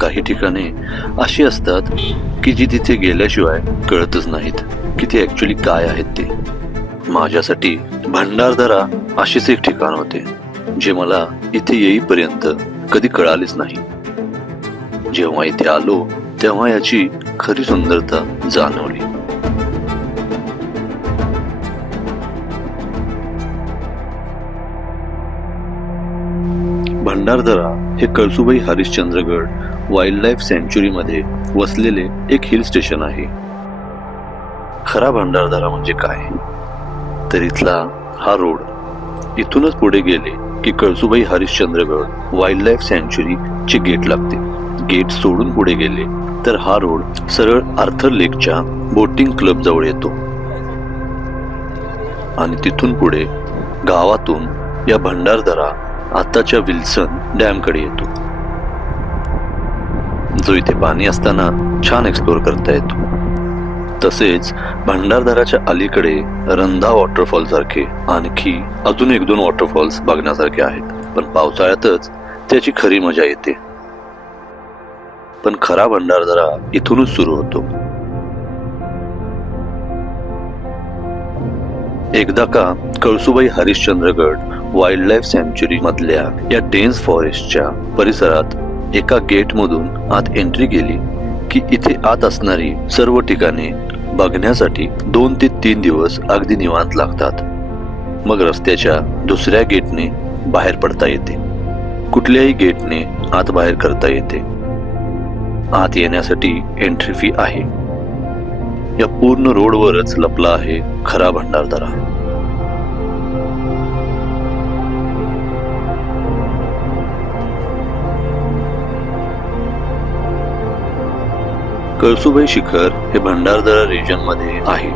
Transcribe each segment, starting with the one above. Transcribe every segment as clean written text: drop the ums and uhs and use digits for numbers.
काही ठिकाणे अशी असतात की जी तिथे गेल्याशिवाय कळतच नाहीत की ते ऍक्च्युली काय आहेत ते. माझ्यासाठी भंडारदरा असेच एक ठिकाण होते जे मला इथे येईपर्यंत कधी कळालेच नाही. जेव्हा इथे आलो तेव्हा याची खरी सुंदरता जाणवली. भंडारदरा हे कळसुबाई हरिश्चंद्रगड वाईल्ड लाईफ सँच्युरी मध्ये वसलेले एक हिल स्टेशन आहे. खरा भंडारदरा म्हणजे काय तर इथला हा रोड. इथूनच पुढे गेले की कळसुबाई हरिश्चंद्रगड वाईल्ड लाईफ सँच्युरी चे गेट लागते. गेट सोडून पुढे गेले तर हा रोड सरळ आर्थर लेकच्या बोटिंग क्लब जवळ येतो आणि तिथून पुढे गावातून या भंडारदरा आताच्या विल्सन डॅम कडे येतो, जो इथे पाणी असताना छान एक्सप्लोर करता येतो. तसेच भंडारदराच्या अलीकडे रंधा वॉटरफॉल सारखे आणखी अजून एक दोन वॉटरफॉल्स बघण्यासारखे आहेत, पण पावसाळ्यातच त्याची खरी मजा येते. पण खरा भंडारदरा इथूनच सुरू होतो. एकदा का कळसुबाई हरिश्चंद्रगड वाईल्ड लाईफ सँच्युरी मधल्या या डेन्स फॉरेस्टच्या परिसरात एका गेट मधून आत एंट्री केली की इथे आत असणारी सर्व ठिकाणे बघण्यासाठी 2 ते 3 दिवस अगदी निवांत लागतात. मग रस्त्याच्या दुसऱ्या गेटने बाहेर पडता येते. कुठल्याही गेटने आत बाहेर करता येते. आत येण्यासाठी एंट्री फी आहे. या पूर्ण रोडवरच लपला आहे खरा भंडारदरा. कळसुबाई शिखर हे भंडारदरा रिजन मध्ये आहे.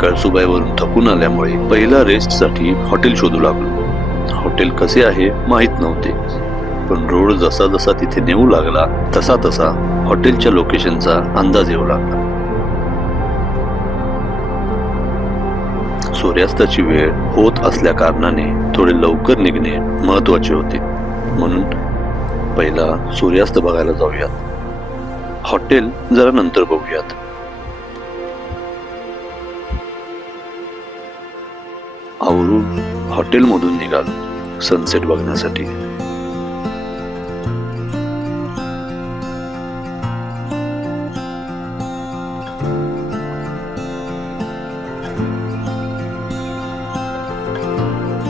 कळसुबाईवरून थकून आल्यामुळे पहिला रेस्ट साठी हॉटेल शोधू लागलो. हॉटेल कसे आहे माहित नव्हते, पण रोड जसा जसा तिथे नेऊ लागला तसा तसा हॉटेलच्या लोकेशनचा अंदाज येऊ लागला. सूर्यास्ताची वेळ होत असल्या कारणाने थोडे लवकर निघणे महत्वाचे होते, म्हणून पहिला सूर्यास्त बघायला जाऊयात. हॉटेल जरा नंतर बघूयात. आवरून हॉटेल मधून निघालो सनसेट बघण्यासाठी.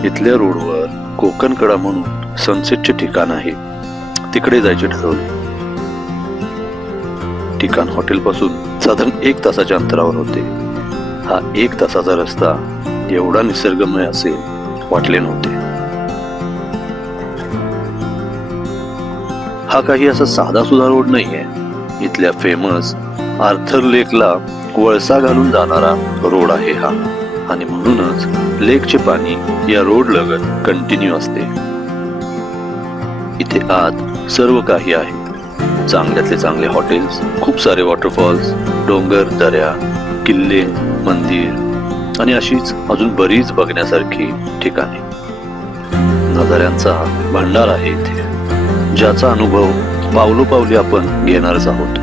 इथल्या रोडवर कोकणकडा म्हणून सनसेटचे ठिकाण आहे, तिकडे जायचे ठरवले. ठिकाण हॉटेल पासून साधारण 1 तासाच्या अंतरावर होते. हा 1 तासाचा रस्ता एवढा निसर्गमय असेल वाटले नव्हते. हा काही असा साधा सुधा रोड नाहीये. इथल्या फेमस आर्थर लेकला वळसा घालून जाणारा रोड आहे हा, आणि म्हणूनच लेकचे पाणी या रोड लगत कंटिन्यू असते. इथे आत सर्व काही आहे. चांगल्यातले चांगले हॉटेल्स, खूप सारे वॉटरफॉल्स, डोंगर, दऱ्या, किल्ले, मंदिर आणि अशीच अजून बरीच बघण्यासारखी ठिकाणे. नजाऱ्यांचा भंडार आहे इथे, ज्याचा अनुभव पावलोपावली आपण घेणारच आहोत.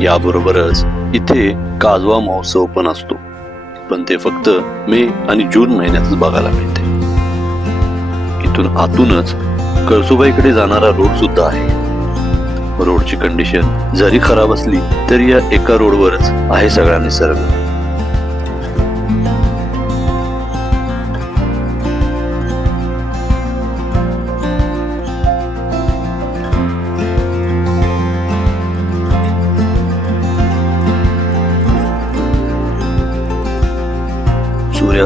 याबरोबरच इथे काजवा महोत्सव पण असतो, पण ते फक्त मे आणि जून महिन्यातच बघायला मिळते. इथून आतूनच कळसुबाईकडे जाणारा रोड सुद्धा आहे. रोडची कंडिशन जरी खराब असली तरी या एका रोडवरच आहे सगळा निसर्ग.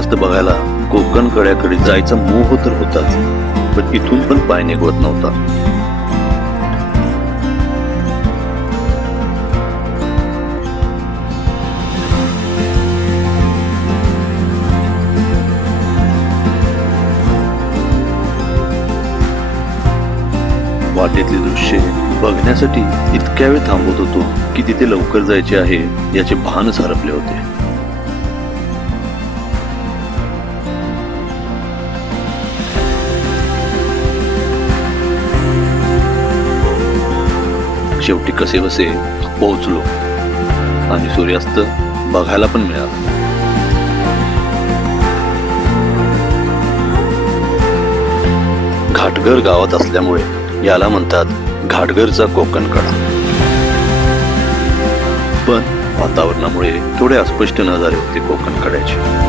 सूर्यास्त बघायला कोकण कड्याकडे जायचा मोह तर होताच, पण इथून पण पाय निघवत नव्हता. वाटेतली दृश्ये बघण्यासाठी इतक्या वेळ थांबत होतो की तिथे लवकर जायचे आहे याचे भानच हरपले होते. शेवटी कसेबसे पोहोचलो आणि सूर्यास्त बघायला पण मिळाला. घाटघर गावात असल्यामुळे याला म्हणतात घाटघरचा कोकण कडा. पण वातावरणामुळे थोडे अस्पष्ट नजारे होते कोकण कड्याचे.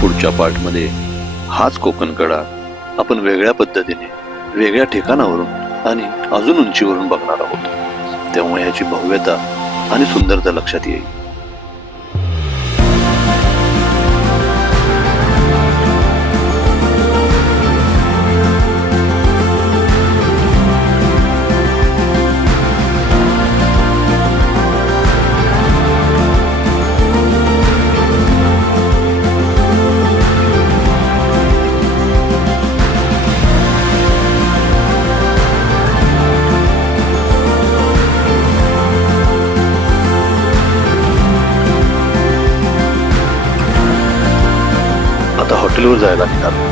पुढच्या पार्टमध्ये हाच कोकण कडा आपण वेगळ्या पद्धतीने वेगळ्या ठिकाणावरून आणि अजून उंचीवरून बघणार आहोत. त्यामुळे याची भव्यता आणि सुंदरता लक्षात येईल. हॉटेलवर जायला निघालो.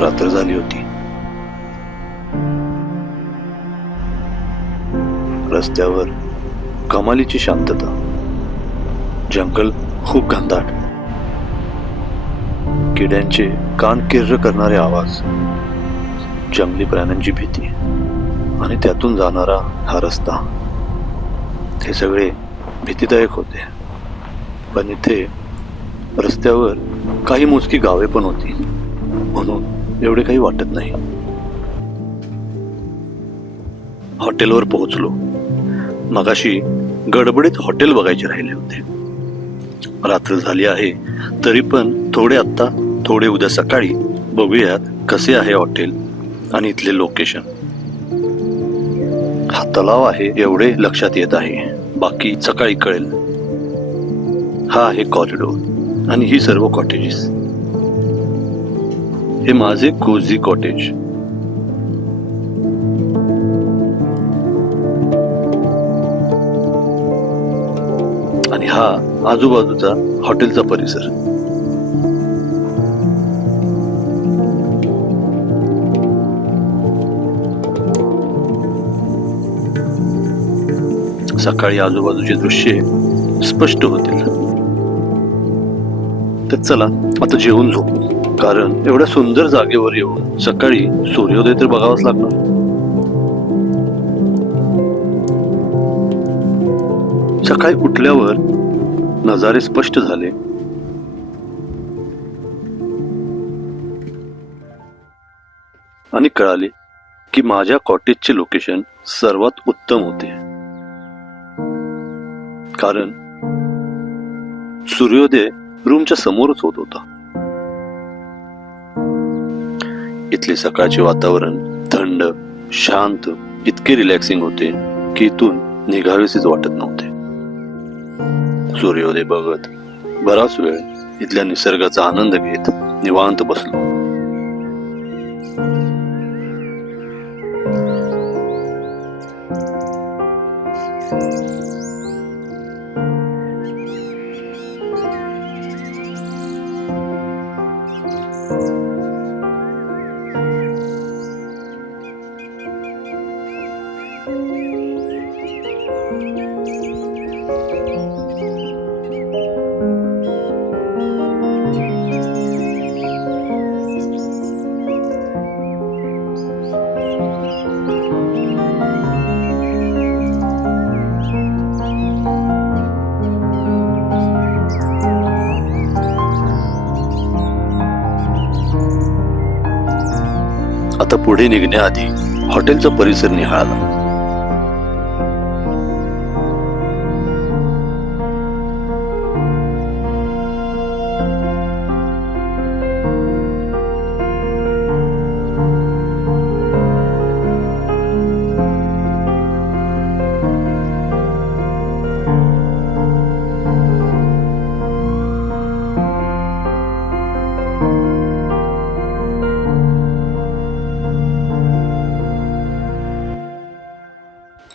रात्र झाली होती. रस्त्यावर कमालीची शांतता. जंगल खूप घनदाट. किड्यांचे कान किर्र करणारे आवाज, जंगली प्राण्यांची भीती आणि त्यातून जाणारा हा रस्ता, हे सगळे भीतीदायक होते. पण इथे रस्त्यावर काही मोजकी गावे पण होती, म्हणून एवढे काही वाटत नाही. हॉटेलवर पोहोचलो. मगाशी गडबडीत हॉटेल बघायचे राहिले होते. रात्र झाली आहे तरी पण थोडे आत्ता थोडे उद्या सकाळी बघूयात कसे आहे हॉटेल आणि इथले लोकेशन. हा तलाव आहे एवढे लक्षात येत आहे, बाकी सकाळी कळेल. हा आहे कॉरिडोर आणि ही सर्व कॉटेजेस. हे माझे कोझी कॉटेज. आणि हा आजूबाजूचा हॉटेलचा परिसर. सकाळी आजूबाजूचे दृश्य स्पष्ट होतील. तर चला आता जेवून झोपू, कारण एवढ्या सुंदर जागेवर येऊन सकाळी सूर्योदय तर बघावाच लागणार. सकाळी उठल्यावर नजारे स्पष्ट झाले. आणि कळाले की माझ्या कॉटेजचे लोकेशन सर्वात उत्तम होते, कारण सूर्योदय रूमच्या समोरच होत होता. इथले सकाळचे वातावरण थंड, शांत, इतके रिलॅक्सिंग होते की इथून निघावेसेच वाटत नव्हते. सूर्योदय बघत बराच वेळ इथल्या निसर्गाचा आनंद घेत निवांत बसलो. आता पुढे निघण्याआधी हॉटेलचा परिसर निहाळला.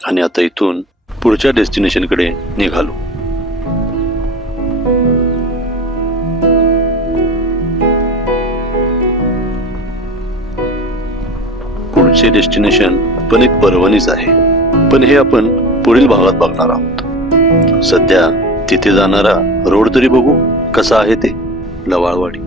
आणि आता इथून पुढच्या डेस्टिनेशनकडे निघालो. पुढचे डेस्टिनेशन पण एक पर्वणीच आहे, पण हे आपण पुढील भागात बघणार आहोत. सध्या तिथे जाणारा रोड तरी बघू कसा आहे ते. लवाळवाडी.